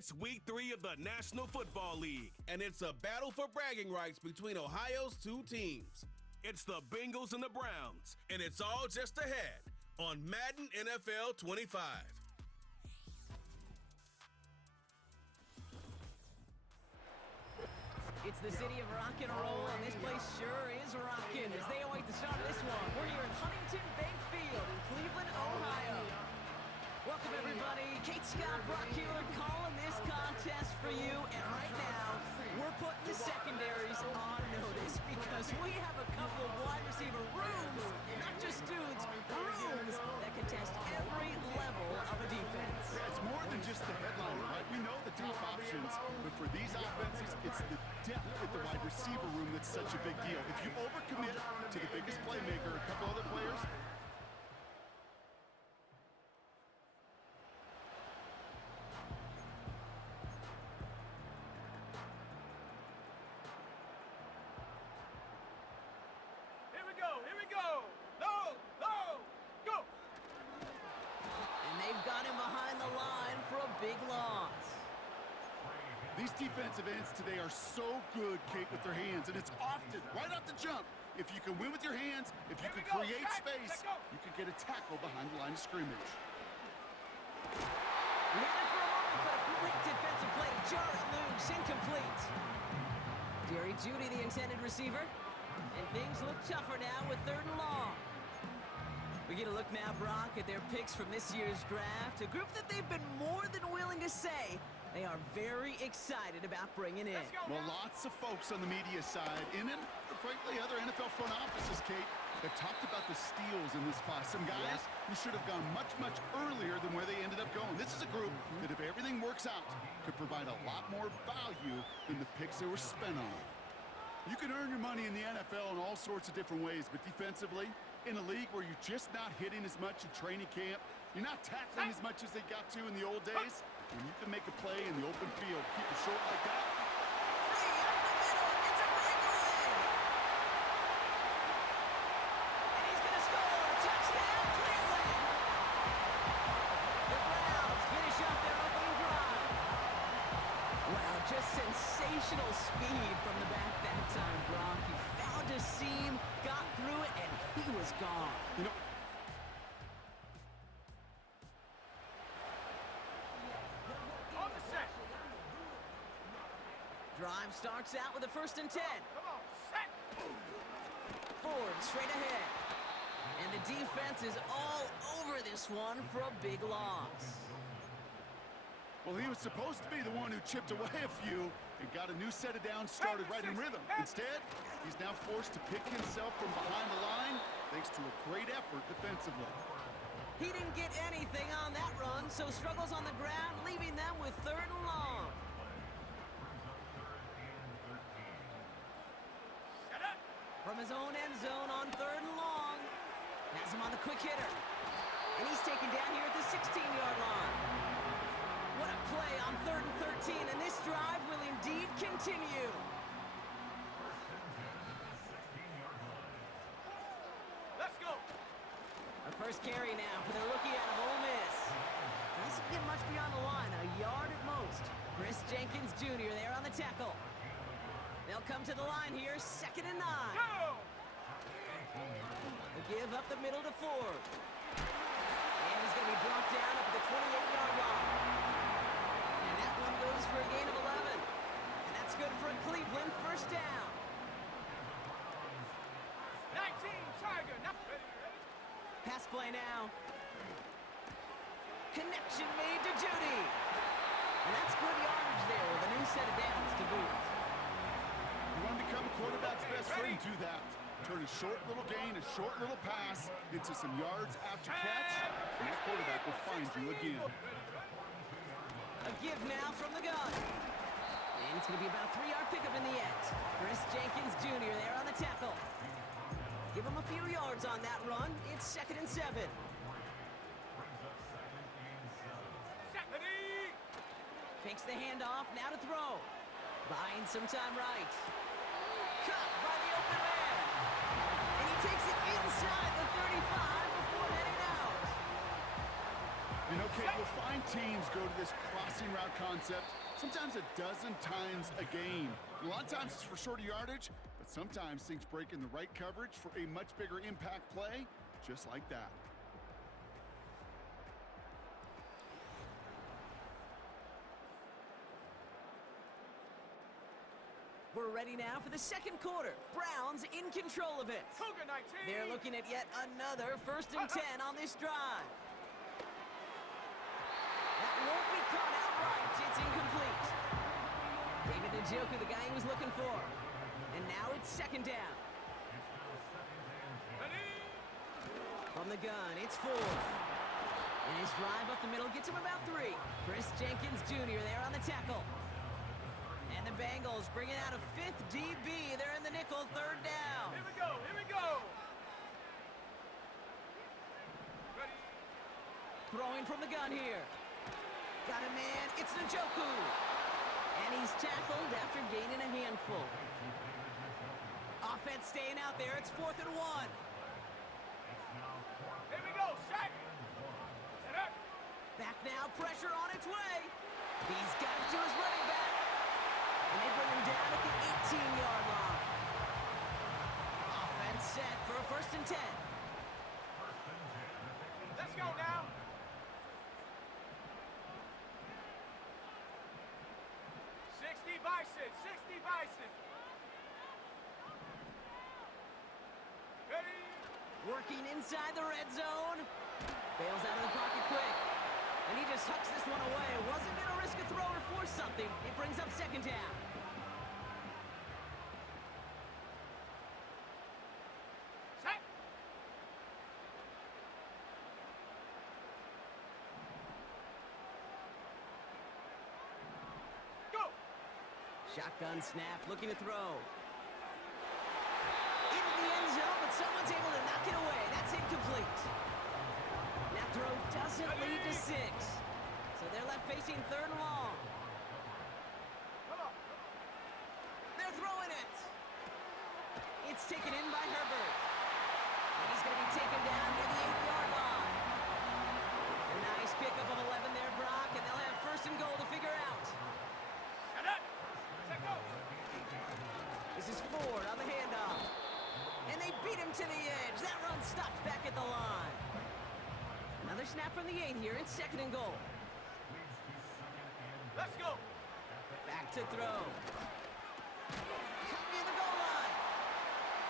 It's week 3 of the National Football League, and it's a battle for bragging rights between Ohio's two teams. It's the Bengals and the Browns, and it's all just ahead on Madden NFL 25. It's the city of rock and roll, and this place sure is rocking as they await the start of this one. We're here at Huntington Bank Field in Cleveland, Ohio. Welcome, everybody. Kate Scott, Brock Hewitt calling this contest for you. And right now, we're putting the secondaries on notice because we have a couple of wide receiver rooms, not just dudes, rooms that contest every level of a defense. It's more than just the headliner, right? We know the top options, but for these offenses, it's the depth at the wide receiver room that's such a big deal. If you overcommit to the biggest playmaker, a couple other players, Here we go! No! Go! And they've got him behind the line for a big loss. these defensive ends today are so good, Kate, with their hands, and it's often right off the jump. If you can win with your hands, if you can create space, you can get a tackle behind the line of scrimmage. We had it for a moment, but a great defensive play to jar it loose, incomplete. Jerry Jeudy, the intended receiver. And things look tougher now with 3rd and long. We get a look now, Brock, at their picks from this year's draft, a group that they've been more than willing to say they are very excited about bringing in. Well, lots of folks on the media side, and frankly, other NFL front offices, Kate, have talked about the steals in this class. Some guys who should have gone much, much earlier than where they ended up going. This is a group that, if everything works out, could provide a lot more value than the picks they were spent on. You can earn your money in the NFL in all sorts of different ways, but defensively, in a league where you're just not hitting as much in training camp, you're not tackling as much as they got to in the old days, and you can make a play in the open field, keep it short like that. Free up the middle, it's a breakaway! And he's gonna score! Touchdown, Cleveland! The Browns finish off their opening drive. Wow, just sensational speed from the back that time, Brock. He found a seam, got through it, and he was gone. You know, On the set! Drive starts out with a 1st and 10. Come on, set! Ford straight ahead. And the defense is all over this one for a big loss. well, he was supposed to be the one who chipped away a few and got a new set of downs started right in rhythm. Instead, he's now forced to pick himself from behind the line thanks to a great effort defensively. He didn't get anything on that run, so struggles on the ground, leaving them with 3rd and long. Set up! From his own end zone on 3rd and long. Has him on the quick hitter. And he's taken down here at the 16-yard line. What a play on 3rd and 13, and this drive will indeed continue. Let's go! A first carry now for the rookie out of Ole Miss. Doesn't get much beyond the line, a yard at most. Chris Jenkins Jr. there on the tackle. They'll come to the line here, 2nd and 9. Go! A give up the middle to Ford. And he's going to be brought down up at the 28-yard line. And that one goes for a gain of 11. And that's good for a Cleveland 1st down. 19, Tiger, now ready? Pass play now. Connection made to Jeudy. And that's good yardage there with a new set of downs to boot. You want to become a quarterback's best friend, do that. Turn a short little gain, a short little pass into some yards after catch, and that quarterback will find you again. A give now from the gun. And it's going to be about a 3-yard pickup in the end. Chris Jenkins Jr. there on the tackle. Give him a few yards on that run. It's 2nd and 7. Fakes the handoff, now to throw. Buying some time right. Cut by the open man. And he takes it inside the 35 before heading out. You know, Kate, we'll find teams go to this crossing route concept sometimes a dozen times a game. A lot of times it's for shorter yardage, but sometimes things break in the right coverage for a much bigger impact play, just like that. We're ready now for the second quarter. Browns in control of it. Cougar 19. They're looking at yet another 1st and 10 on this drive. That won't be caught outright. It's incomplete. David Njoku, the guy he was looking for. And now it's 2nd down. Ready. From the gun, it's 4. And his drive up the middle gets him about 3. Chris Jenkins Jr. there on the tackle. And the Bengals bringing out a 5th DB. They're in the nickel, 3rd down. Here we go. Here we go. Ready. Throwing from the gun here. Got a man. It's Njoku. And he's tackled after gaining a handful. Offense staying out there. It's 4th and 1. Here we go. Sack. Set up. Back now. Pressure on its way. He's got it to his running back. And they bring him down at the 18-yard line. Offense set for a 1st and 10. Let's go now. Bison, 60 Bison. Ready. Working inside the red zone. Bails out of the pocket quick. And he just hucks this one away. Wasn't going to risk a throw or force something. It brings up 2nd down. Set. Go. Shotgun snap, looking to throw. Into the end zone, but someone's able to knock it away. That's incomplete. That throw doesn't lead to 6. So they're left facing 3rd and long. Come on. They're throwing it. It's taken in by Herbert. And he's going to be taken down near the 8-yard line. A nice pickup of 11 there, Brock, and they'll have 1st and goal to figure out. Set up. Set go. This is Ford on the handoff. And they beat him to the edge. That run stopped back at the line. Another snap from the 8 here. It's 2nd and goal. Let's go. Back to throw. Cut near the goal line.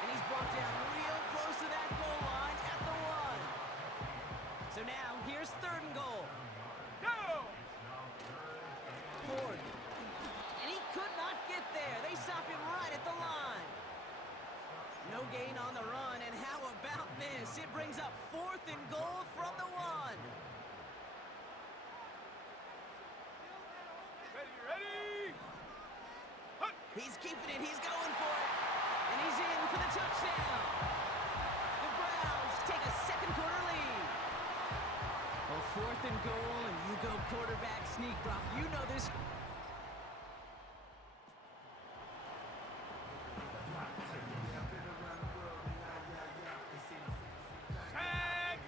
And he's brought down real close to that goal line at the 1. So now, here's 3rd and goal. Go. Ford. And he could not get there. They stop him right at the line. No gain on the run, and how about this? It brings up 4th and goal from the 1. Ready. Hunt. He's keeping it. He's going for it. And he's in for the touchdown. The Browns take a 2nd quarter lead. Well, 4th and goal, and you go quarterback sneak, Brock. You know this. Tag.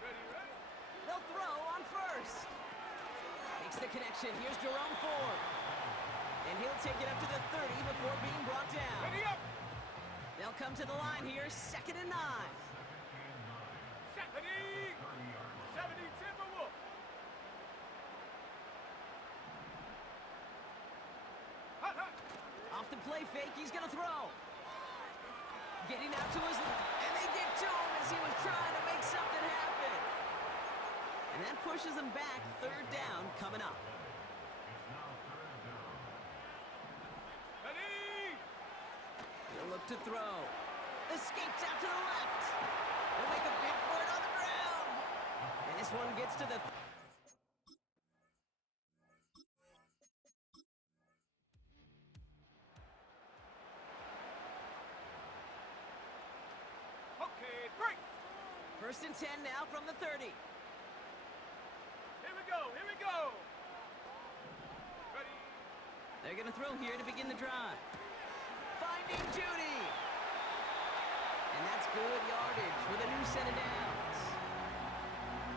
Ready. They'll throw on 1st. Makes the connection. Here's Jerome Ford. And he'll take it up to the 30 before being brought down. Ready up. They'll come to the line here, 2nd and 9. Set. Ready. 70 Timberwolf. Hut, hut. Off the play fake, he's gonna throw. Getting out to his, and they get to him as he was trying to make something happen. And that pushes him back, 3rd down coming up. Ready. He'll look to throw. Escapes out to the left. He'll make a bid for it on the ground. And this one gets to the... Okay, break. 1st and 10 now from the 30. Here we go. Here we go. Ready. They're going to throw here to begin the drive. Finds finding Judy. And that's good yardage with a new set of downs.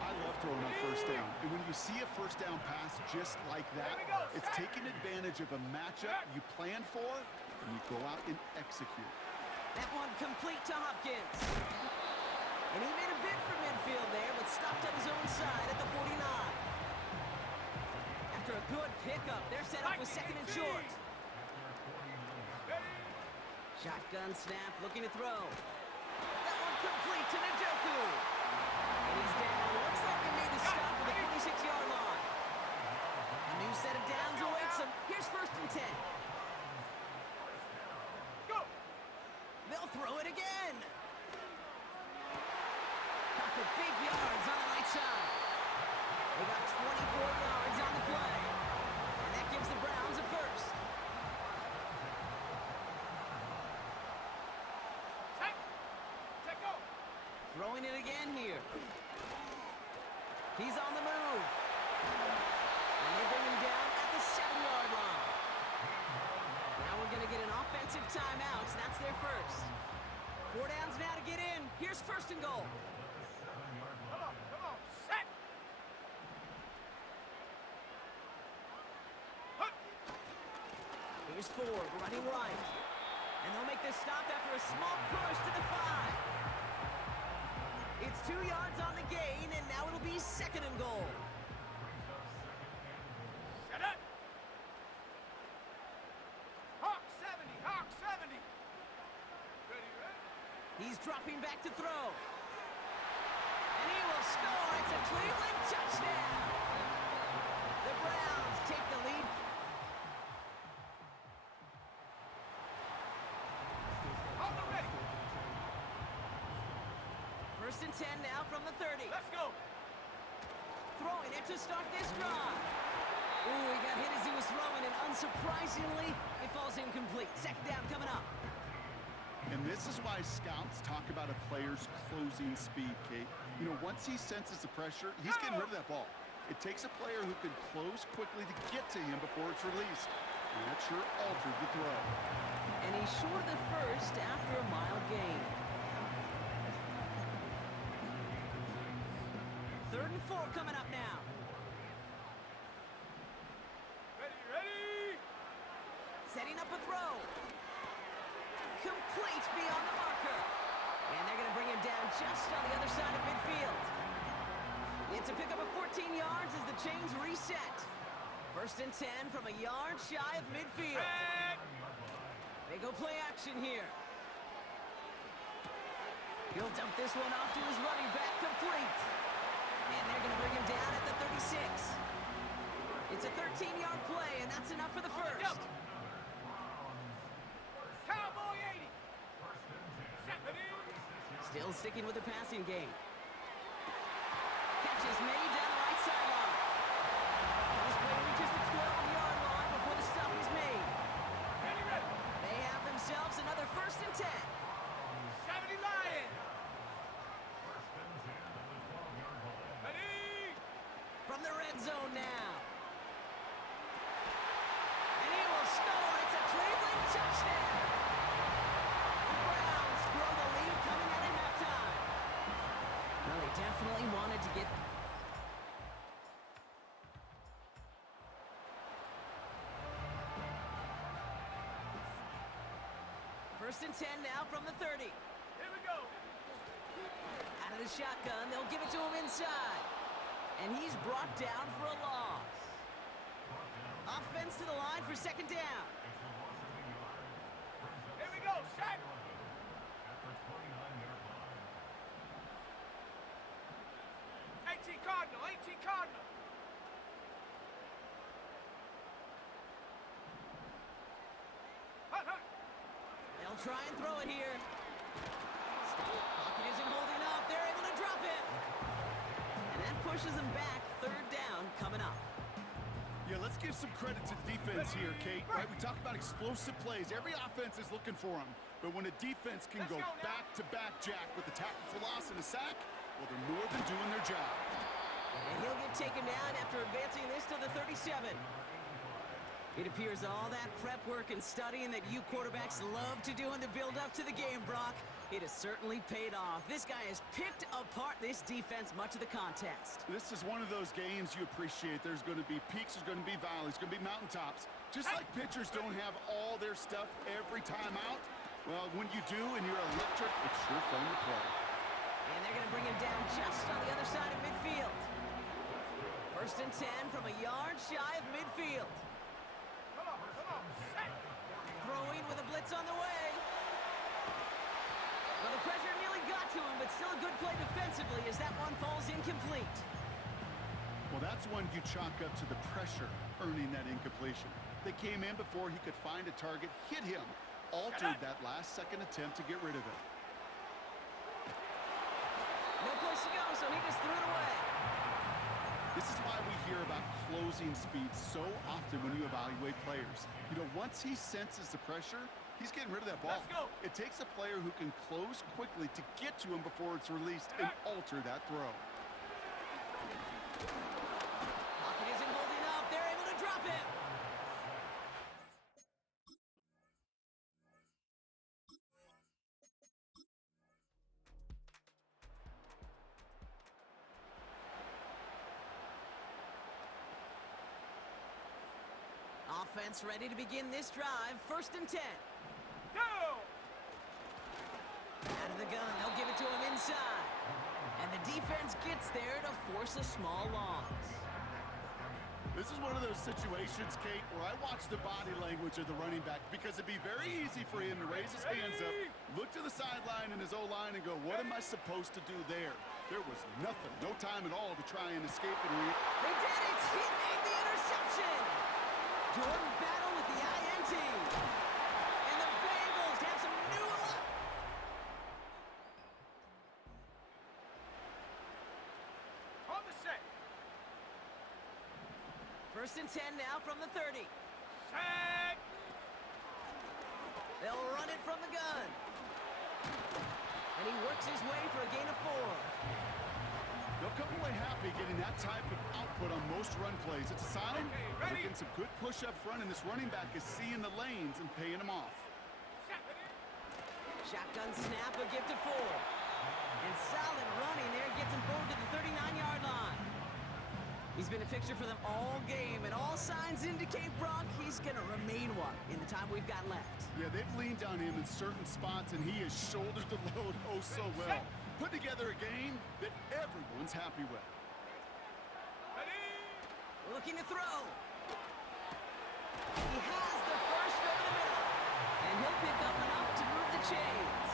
I love throwing on first down. And when you see a first down pass just like that, it's taking advantage of a matchup you planned for, and you go out and execute. That one complete to Hopkins. And he made a bid for midfield there, but stopped on his own side at the 49. After a good pickup, they're set up with second and short. Shotgun snap, looking to throw. That one complete to Njoku. And he's down. Looks like they made the stop at the 46-yard line. A new set of downs awaits them. Here's first and 10. Go. They'll throw it again. Got for big yards on the right side. They got 24 yards on the play. And that gives the Browns a first. Check go. Throwing it again here. He's on the move. And they bring him down at the 7-yard line. Now we're going to get an offensive timeout. That's their first. 4 downs now to get in. Here's first and goal. Come on, set. Hut. Here's Ford running right. And they'll make this stop after a small push to the 5. It's 2 yards on the gain, and now it'll be second and goal. Set it. Hawk 70, Hawk 70. Ready. He's dropping back to throw. And he will score. It's a Cleveland touchdown. The Browns take the lead. On the ready. First and 10 now from the 30. Let's go. Throwing it to start this drive. Ooh, he got hit as he was throwing, and unsurprisingly, it falls incomplete. Second down coming up. And this is why scouts talk about a player's closing speed, Kate. You know, once he senses the pressure, he's getting rid of that ball. It takes a player who can close quickly to get to him before it's released. And that sure altered the throw. And he's short of the first after a mild gain. 3rd and 4 coming up now. Ready. Setting up a throw. Complete beyond the marker. And they're going to bring him down just on the other side of midfield. It's a pickup of 14 yards as the chains reset. First and 10 from a yard shy of midfield. They go play action here. He'll dump this one off to his running back, complete. And they're going to bring him down at the 36. It's a 13-yard play, and that's enough for the first. Cowboy 80. Set. Ready. Still sticking with the passing game. Catch is made down the right sideline. This play reaches the 12-yard line before the stop is made. Ready. They have themselves another first and 10. 70 Lions. Ready. From the red zone now. And he will score. It's a Cleveland touchdown. The Browns grow the lead coming out of halftime. Well, they definitely wanted to get... First and 10 now from the 30. Here we go. Out of the shotgun, they'll give it to him inside. And he's brought down for a loss. Offense to the line for second down. Here we go. Set. 18 Cardinal. 18 Cardinal. Hut. They'll try and throw it here. Pocket isn't holding up. They're able to drop it. And that pushes them back. 3rd down coming up. Yeah, let's give some credit to the defense here, Kate. Right, we talk about explosive plays. Every offense is looking for them. But when a defense can go back-to-back, Jack, with a tackle for loss and a sack, well, they're more than doing their job. And he'll get taken down after advancing this to the 37. It appears all that prep work and studying that you quarterbacks love to do in the build-up to the game, Brock, it has certainly paid off. This guy has picked apart this defense much of the contest. This is one of those games you appreciate. There's going to be peaks, there's going to be valleys, going to be mountaintops. Just like pitchers don't have all their stuff every time out, well, when you do and you're electric, it's sure fun to play. And they're going to bring him down just on the other side of midfield. 1st and 10 from a yard shy of midfield. Come on, set. Throwing with a blitz on the way. Well, the pressure nearly got to him, but still a good play defensively as that one falls incomplete. Well, that's one you chalk up to the pressure earning that incompletion. They came in before he could find a target, hit him, altered that last-second attempt to get rid of it. No place to go, so he just threw it away. This is why we hear about closing speed so often when you evaluate players. You know, once he senses the pressure, he's getting rid of that ball. Let's go. It takes a player who can close quickly to get to him before it's released and alter that throw. Pocket isn't holding up. They're able to drop him. Offense ready to begin this drive. 1st and 10. Go! Out of the gun, they'll give it to him inside. And the defense gets there to force a small loss. This is one of those situations, Kate, where I watch the body language of the running back because it'd be very easy for him to raise his hands up, look to the sideline and his O-line and go, what am I supposed to do there? There was nothing, no time at all to try and escape and They did it! He made the interception! Jordan Battle with the INT. And the Bengals have some new luck. On the set. 1st and 10 now from the 30. Set. They'll run it from the gun. And he works his way for a gain of 4. They'll come away happy getting that type of output on most run plays. It's a sign they're getting some good push up front, and this running back is seeing the lanes and paying them off. Shotgun snap, a gift of 4. And solid running there gets him forward to the 39-yard line. He's been a fixture for them all game, and all signs indicate, Brock, he's going to remain one in the time we've got left. Yeah, they've leaned on him in certain spots, and he has shouldered the load oh so well. Put together a game that everyone's happy with. Looking to throw. He has the first over the middle. And he'll pick up enough to move the chains.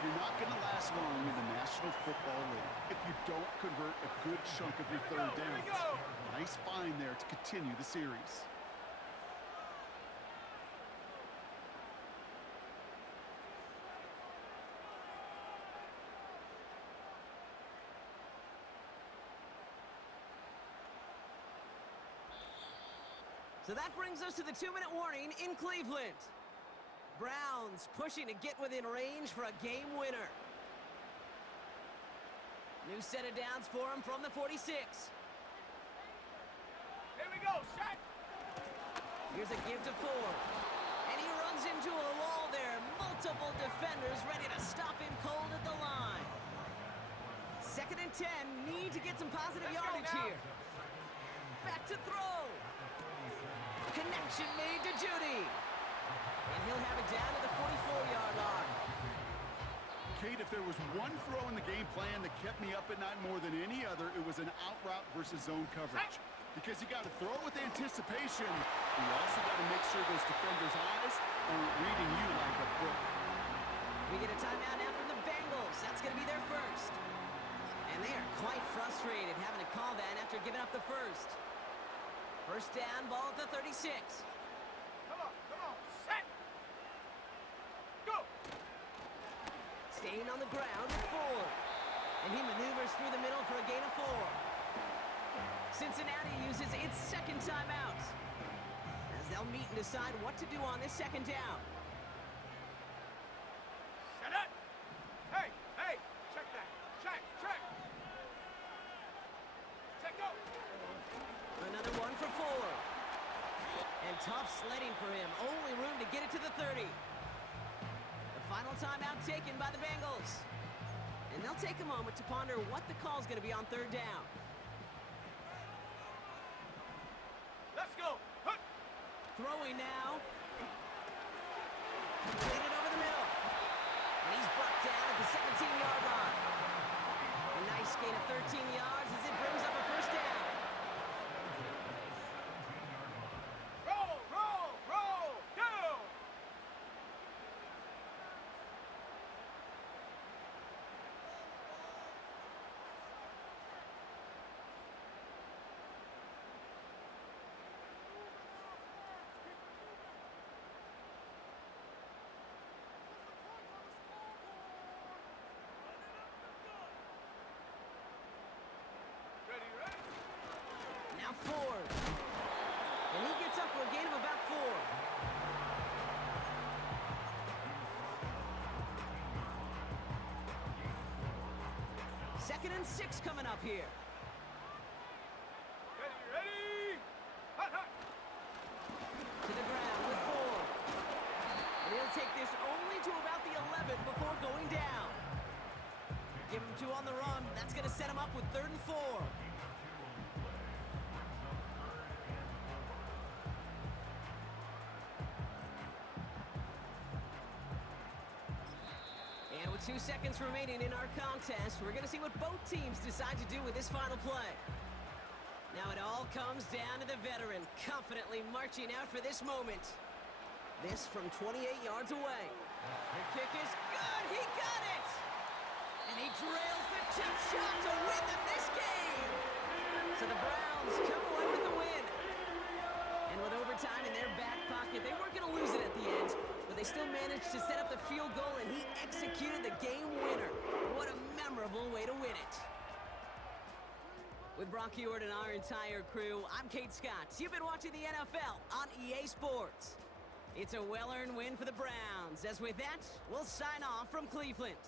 You're not going to last long in the National Football League if you don't convert a good chunk of your third downs. Nice find there to continue the series. So that brings us to the 2-minute warning in Cleveland. Browns pushing to get within range for a game winner. New set of downs for him from the 46. Here we go, set. Here's a give to 4. And he runs into a wall there. Multiple defenders ready to stop him cold at the line. 2nd and 10. Need to get some positive yardage here. Back to throw. Connection made to Judy. And he'll have it down to the 44-yard line. Kate, if there was one throw in the game plan that kept me up at night more than any other, it was an out route versus zone coverage. Because you got to throw with anticipation. You also got to make sure those defenders' eyes aren't reading you like a book. We get a timeout now from the Bengals. That's going to be their first. And they are quite frustrated having to call that after giving up the first. First down, ball at the 36. Come on, set. Go. Staying on the ground with 4. And he maneuvers through the middle for a gain of 4. Cincinnati uses its second timeout as they'll meet and decide what to do on this 2nd down. Set it. Hey, check that. Check. Check, go. Another one for 4. sledding for him. Only room to get it to the 30. The final timeout taken by the Bengals. And they'll take a moment to ponder what the call's going to be on third down. Let's go. Hut. Throwing now. Completed over the middle. And he's brought down at the 17-yard line. A nice gain of 13 yards as it brings up a first down. Roll, roll, roll. Down. Ready, ready. Now Ford. And he gets up for a gain of about 4. Second and 6 coming up here. Ready, ready. Hut, hut. To the ground with Ford. And he'll take this only to about the 11 before going down. Give him 2 on the run. That's going to set him up with 3rd and 4. And with 2 seconds remaining in our contest, we're going to see what both teams decide to do with this final play. Now it all comes down to the veteran, confidently marching out for this moment. This from 28 yards away. The kick is good. He got it! And he drills the chip shot to win them this game. So the Browns come away with the win. And with overtime in their back pocket, they weren't going to lose it at the end, but they still managed to set up the field goal, and he executed the game winner. What a memorable way to win it. With Brock Hewitt and our entire crew, I'm Kate Scott. You've been watching the NFL on EA Sports. It's a well-earned win for the Browns. As with that, we'll sign off from Cleveland.